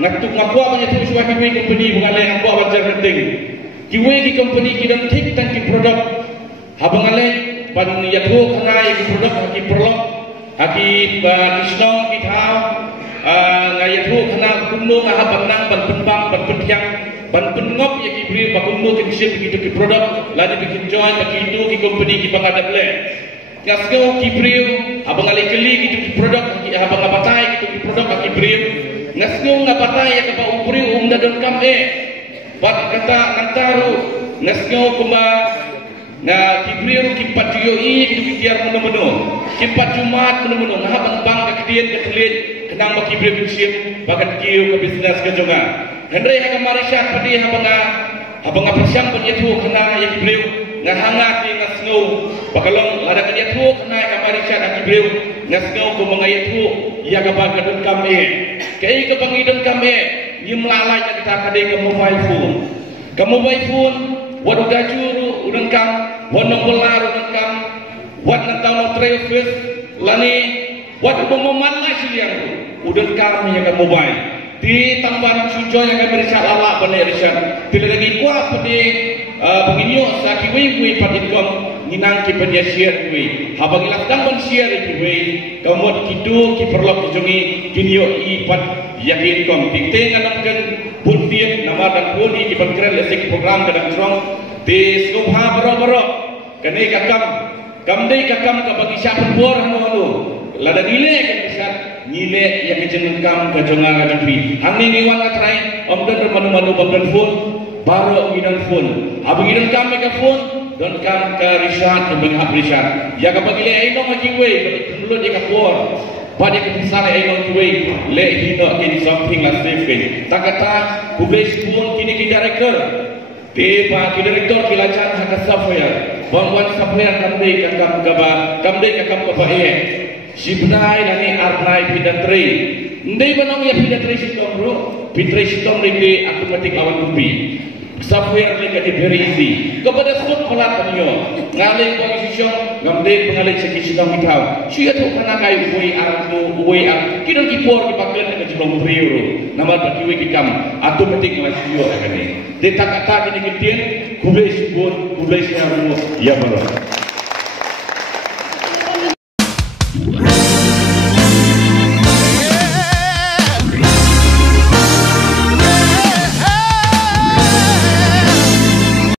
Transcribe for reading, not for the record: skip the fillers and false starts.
ngatuk ngapua banyak tu suai kiwe company mengalih ngapua wajar penting kiwe ki company ki dan tik tan ki produk habang alih pan yathu kana ki produk ki Paralok ki Shillong ki thao ngayathu kana kumno ngah bandang ban penbang ban penhyang ban pengop ya ki bri ba kumno ki ship ki ki produk lani bikin join ba ki itu ki company ki bangadap le ngasgo ki bri habang alih keli ki produk ki habang abatai ki produk ki bri ngasgo ngabatai ya ka ubri dadon kam bat kata nantaru ngasgo kumba na kibriru kipatiyo ki tiar meno-meno kipat Jumat meno-meno nah bang kekidian ketelit kenang ba kibriru ship bakat kiu ke bisnes ke jonga hendrai hanga marishat padi habang persiang pun itu kena ya kibriru nah hangat ni ngasgo bakalong lada kan itu kena hanga marishat kibriru ngasgo ko mangayatu ya ka bagadon kami kai ke bangidon kami ni melalai kita kadai ke mobile phone wadu gajuru udang kam wadu belar udang kam wad nantau traffic lani wadu memanai siliang udang kam yang mobile di tamban sujo yang berisat lala benar risat bila lagi kuat pada begini sa kiwi paditkom ninang ki pada share kiwi habang ilas dang share kiwi kamu kidu ki Paralok jongi kinio ipat yakin kom tikte nganamkan buntian nama dan bodi di bangkren lesik program dan strong di sngewbha baro-baro kene kam dei kakam ka bagi siapa por hanu lada nile kan bisa nile yang kejeneng kam ka jonga ka pi hang ni wang atrai om dan manu-manu bangkren phone baro ngidan phone abang ngidan kam ka phone don kam ka risat bang aprisat ya ka bagi le ai no magi we mulut dia ka por pada kepisah ayat kuwi le hino in something like this takata Khublei Shibun kini ki director ke pa ki director ki lacan hak software bon software kamdei kakam Kaba kamdei kakam Kaba sibnai lani arnai pidatri ndai banong ya pidatri sitom bro pitri sitom lagi automatic awan kupi software lagi di very easy kepada sebut pelat penyo ngalih posisyon ngamdei pengalih sekisong mitau sia tu kana kai we ang kidon kipor dipakai ke jelong priyo nama pakiwe kikam automatic lasio kani detak kata kini kitian Khublei Shibun ya bro